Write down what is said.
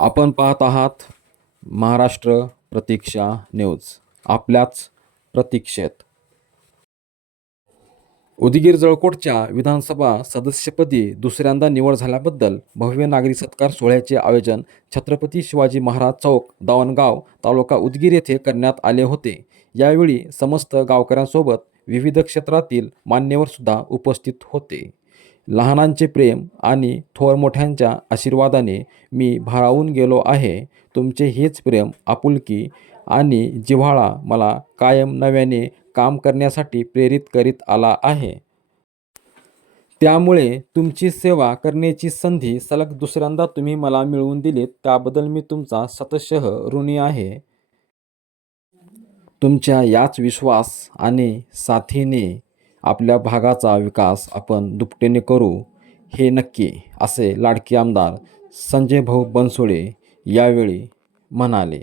आपण पाहत आहात महाराष्ट्र प्रतीक्षा न्यूज आपल्याच प्रतीक्षेत. उदगीर जळकोटच्या विधानसभा सदस्यपदी दुसऱ्यांदा निवड झाल्याबद्दल भव्य नागरी सत्कार सोहळ्याचे आयोजन छत्रपती शिवाजी महाराज चौक दावणगाव तालुका उदगीर येथे करण्यात आले होते. यावेळी समस्त गावकऱ्यांसोबत विविध क्षेत्रातील मान्यवर सुद्धा उपस्थित होते. लहानांचे प्रेम आणि थोर मोठ्यांच्या आशीर्वादाने मी भारावून गेलो आहे. तुमचे हेच प्रेम आपुलकी आणि जिव्हाळा मला कायम नव्याने काम करण्यासाठी प्रेरित करीत आला आहे. त्यामुळे तुमची सेवा करण्याची संधी सलग दुसऱ्यांदा तुम्ही मला मिळवून दिलीत त्याबद्दल मी तुमचा सतशः ऋणी आहे. तुमच्या याच विश्वास आणि साथीने आपल्या भागाचा विकास आपण दुपटीने करू हे नक्की असे लाडके आमदार संजय भाऊ बनसोडे यावेळी म्हणाले.